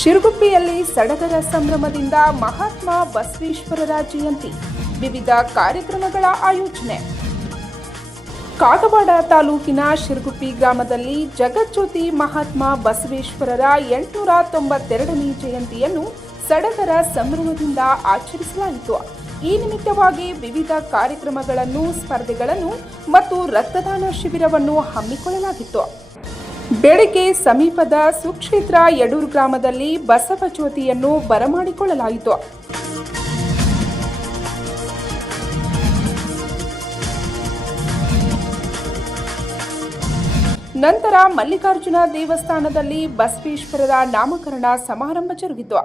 ಶಿರುಗುಪ್ಪಿಯಲ್ಲಿ ಸಡಗರ ಸಂಭ್ರಮದಿಂದ ಮಹಾತ್ಮ ಬಸವೇಶ್ವರರ ಜಯಂತಿ ವಿವಿಧ ಕಾರ್ಯಕ್ರಮಗಳ ಆಯೋಜನೆ. ಕಾಗವಾಡ ತಾಲೂಕಿನ ಶಿರಗುಪ್ಪಿ ಗ್ರಾಮದಲ್ಲಿ ಜಗಜ್ಯೋತಿ ಮಹಾತ್ಮ ಬಸವೇಶ್ವರರ ಎಂಟುನೂರ ತೊಂಬತ್ತೆರಡನೇ ಜಯಂತಿಯನ್ನು ಸಡಗರ ಸಂಭ್ರಮದಿಂದ ಆಚರಿಸಲಾಯಿತು. ಈ ನಿಮಿತ್ತವಾಗಿ ವಿವಿಧ ಕಾರ್ಯಕ್ರಮಗಳನ್ನು, ಸ್ಪರ್ಧೆಗಳನ್ನು ಮತ್ತು ರಕ್ತದಾನ ಶಿಬಿರವನ್ನು ಹಮ್ಮಿಕೊಳ್ಳಲಾಗಿತ್ತು. ಬೆಳಗ್ಗೆ ಸಮೀಪದ ಸುಕ್ಷೇತ್ರ ಯಡೂರು ಗ್ರಾಮದಲ್ಲಿ ಬಸವ ಜ್ಯೋತಿಯನ್ನು ಬರಮಾಡಿಕೊಳ್ಳಲಾಯಿತು. ನಂತರ ಮಲ್ಲಿಕಾರ್ಜುನ ದೇವಸ್ಥಾನದಲ್ಲಿ ಬಸವೇಶ್ವರರ ನಾಮಕರಣ ಸಮಾರಂಭ ಜರುಗಿತು.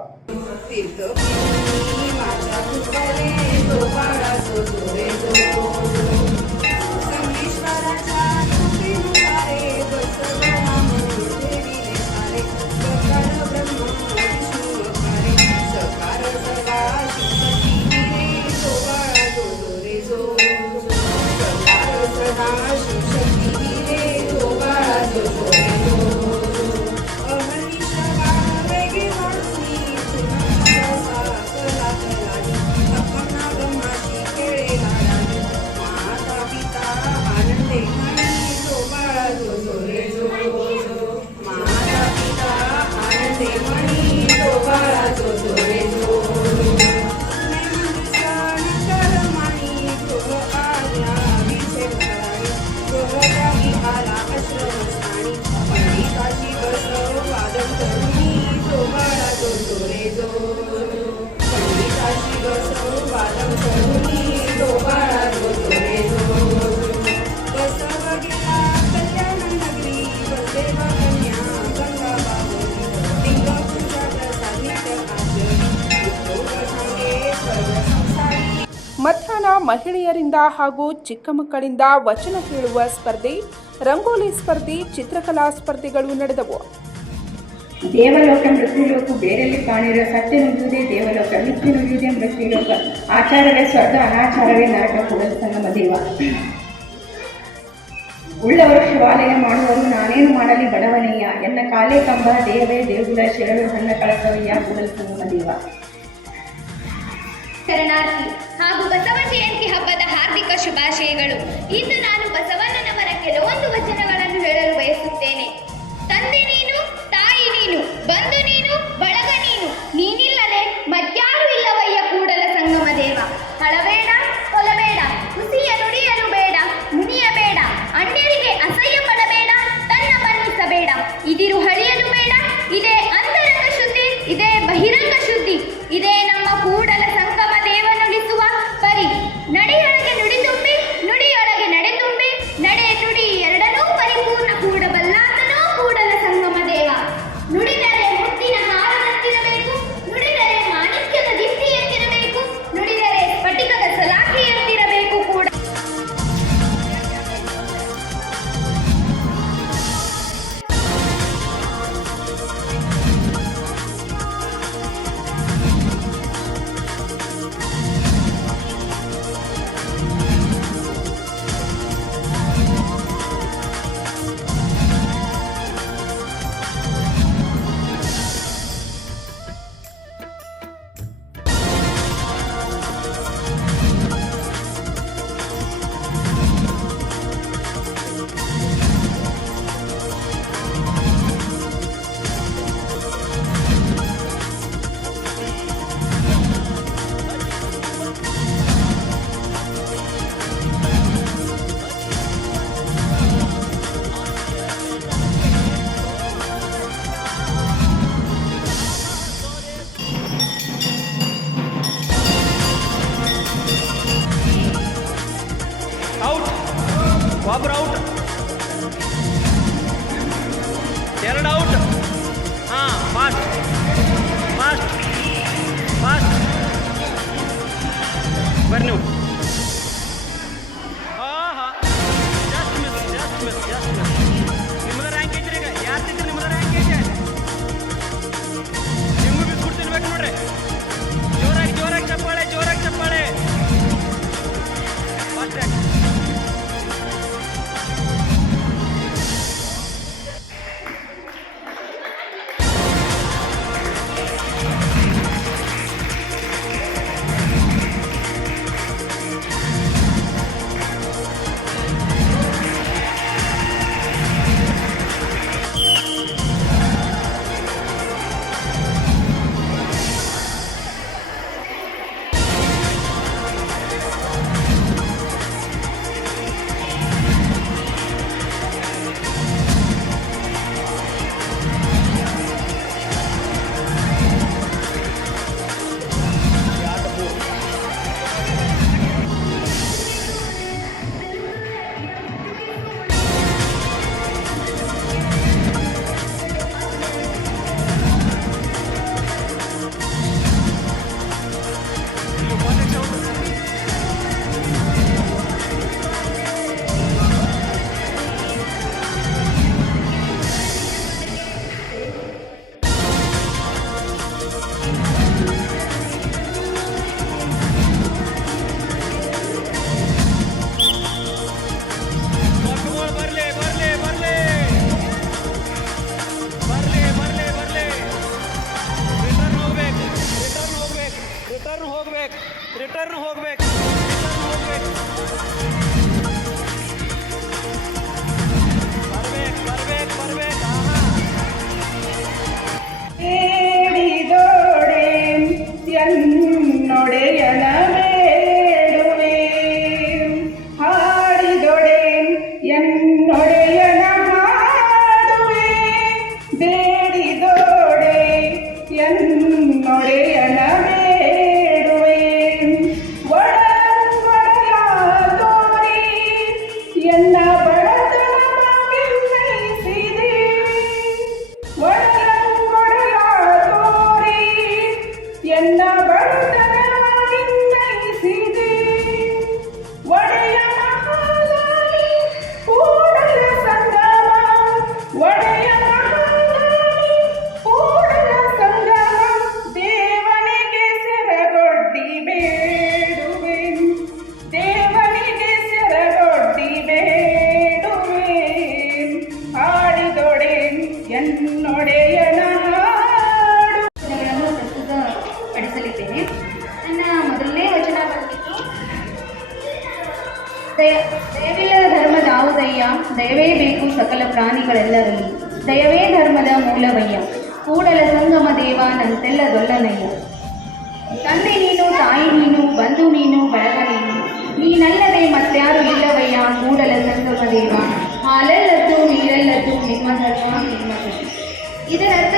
ಮಹಿಳೆಯರಿಂದ ಹಾಗೂ ಚಿಕ್ಕ ಮಕ್ಕಳಿಂದ ವಚನ ಕೇಳುವ ಸ್ಪರ್ಧೆ, ರಂಗೋಲಿ ಸ್ಪರ್ಧೆ, ಚಿತ್ರಕಲಾ ಸ್ಪರ್ಧೆಗಳು ನಡೆದವು. ದೇವಲೋಕ ಮೃತ್ಯುಲೋಕ ಬೇರೆಲ್ಲಿ ಕಾಣಿರೋ ಸತ್ಯ ನುಡಿಯುವುದೇ ದೇವಲೋಕ, ಮಿಥ್ಯ ನುಡಿಯುವುದೇ ಮೃತ್ಯುಲೋಕ ಆಚಾರವೇ ಸ್ವರ್ಗ ಅನಾಚಾರವೇ ನರಕ ಕೂಡ ಸಂಗಮ ದೇವ. ಉಳ್ಳವರು ಶಿವಾಲಯ ಮಾಡುವರು, ನಾನೇನು ಮಾಡಲಿ ಬಡವನಯ್ಯ. ಎನ್ನ ಕಾಲೇ ಕಂಬ ದೇವೇ ದೇಗುಲ, ಶಿರಳು, ಹಣ್ಣ, ಕಳಕವಯ್ಯ ಕೂಡ ದೇವ. ಶರಣಾರ್ಥಿ ಹಾಗೂ ಬಸವ ಜಯಂತಿ ಹಬ್ಬದ ಹಾರ್ದಿಕ ಶುಭಾಶಯಗಳು. ಇಂದು ನಾನು ಬಸವಣ್ಣನವರ ಕೆಲವೊಂದು ವಚನಗಳನ್ನು ಹೇಳಲು ಬಯಸುತ್ತೇನೆ. ತಂದೆ ನೀನು, ತಾಯಿ ನೀನು, ಬಂಧು ನೀನು ನಂತೆಲ್ಲ ದೊಲ್ಲನಯ್ಯ ತಂದೆ ನೀನು ತಾಯಿ ನೀನು ಬಂಧು ನೀನು ಬಳಗ ನೀನು ನೀನಲ್ಲದೆ ಮತ್ಯಾರು ಇಲ್ಲವಯ್ಯ ಕೂಡಲ ಸಂಗಮ ದೇವ ಹಾಲೆಲ್ಲದ್ದು ನೀರೆಲ್ಲದ್ದು ನಿಮ್ಮ ಧರ್ಮ ನಿಮ್ಮ ಧರ್ಮ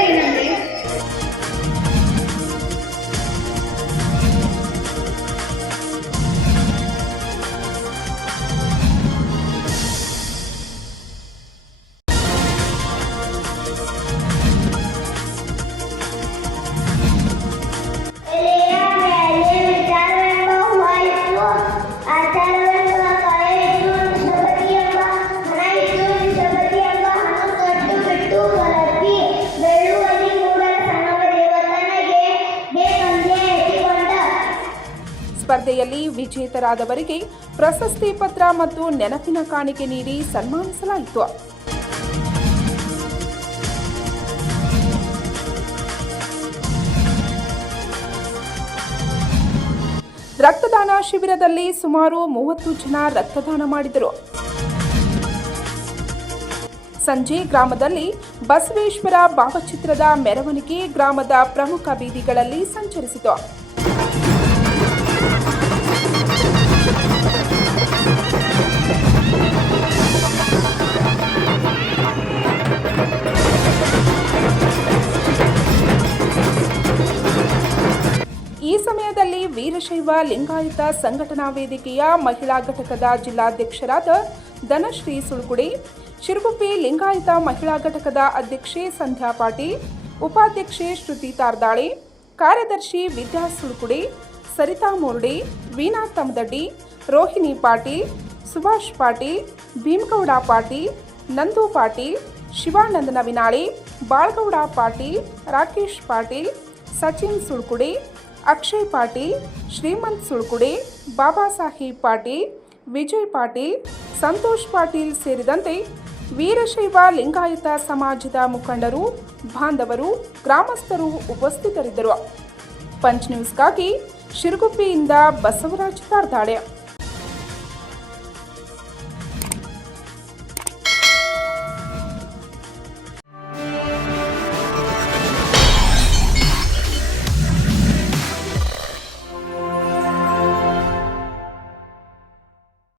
ಸ್ಪರ್ಧೆಯಲ್ಲಿ ವಿಜೇತರಾದವರಿಗೆ ಪ್ರಶಸ್ತಿ ಪತ್ರ ಮತ್ತು ನೆನಪಿನ ಕಾಣಿಕೆ ನೀಡಿ ಸನ್ಮಾನಿಸಲಾಯಿತು. ರಕ್ತದಾನ ಶಿಬಿರದಲ್ಲಿ ಸುಮಾರು ಮೂವತ್ತು ಜನ ರಕ್ತದಾನ ಮಾಡಿದರು. ಸಂಜೆ ಗ್ರಾಮದಲ್ಲಿ ಬಸವೇಶ್ವರ ಭಾವಚಿತ್ರದ ಮೆರವಣಿಗೆ ಗ್ರಾಮದ ಪ್ರಮುಖ ಬೀದಿಗಳಲ್ಲಿ ಸಂಚರಿಸಿತು. ವೀರಶೈವ ಲಿಂಗಾಯತ ಸಂಘಟನಾ ವೇದಿಕೆಯ ಮಹಿಳಾ ಘಟಕದ ಜಿಲ್ಲಾಧ್ಯಕ್ಷರಾದ ಧನಶ್ರೀ ಸುಳ್ಗುಡಿ, ಶಿರಗುಪ್ಪಿ ಲಿಂಗಾಯತ ಮಹಿಳಾ ಘಟಕದ ಅಧ್ಯಕ್ಷೆ ಸಂಧ್ಯಾ ಪಾಟೀಲ್, ಉಪಾಧ್ಯಕ್ಷೆ ಶ್ರುತಿ ತಾರ್ದಾಳೆ, ಕಾರ್ಯದರ್ಶಿ ವಿದ್ಯಾ ಸುಳ್ಕುಡಿ ಸರಿತಾ ಮುರುಡಿ, ವೀಣಾ ತಮದಡ್ಡಿ ರೋಹಿಣಿ ಪಾಟೀಲ್, ಸುಭಾಷ್ ಪಾಟೀಲ್, ಭೀಮಗೌಡ ಪಾಟೀಲ್, ನಂದು ಪಾಟೀಲ್ ಶಿವಾನಂದ ನವಿನಾಳಿ ಬಾಳ್ಗೌಡ ಪಾಟೀಲ್, ರಾಕೇಶ್ ಪಾಟೀಲ್, ಸಚಿನ್ ಸುಳ್ಕುಡಿ ಅಕ್ಷಯ್ ಪಾಟೀಲ್, ಶ್ರೀಮಂತ್ ಸುಳ್ಕುಡಿ, ಬಾಬಾ ಸಾಹೇಬ್ ಪಾಟೀಲ್, ವಿಜಯ್ ಪಾಟೀಲ್, ಸಂತೋಷ್ ಪಾಟೀಲ್ ಸೇರಿದಂತೆ ವೀರಶೈವ ಲಿಂಗಾಯತ ಸಮಾಜದ ಮುಖಂಡರು, ಬಾಂಧವರು, ಗ್ರಾಮಸ್ಥರು ಉಪಸ್ಥಿತರಿದ್ದರು. ಪಂಚ್ ನ್ಯೂಸ್ಗಾಗಿ ಶಿರಗುಪ್ಪಿಯಿಂದ ಬಸವರಾಜ್ ತಾರ್ದಾಳೆ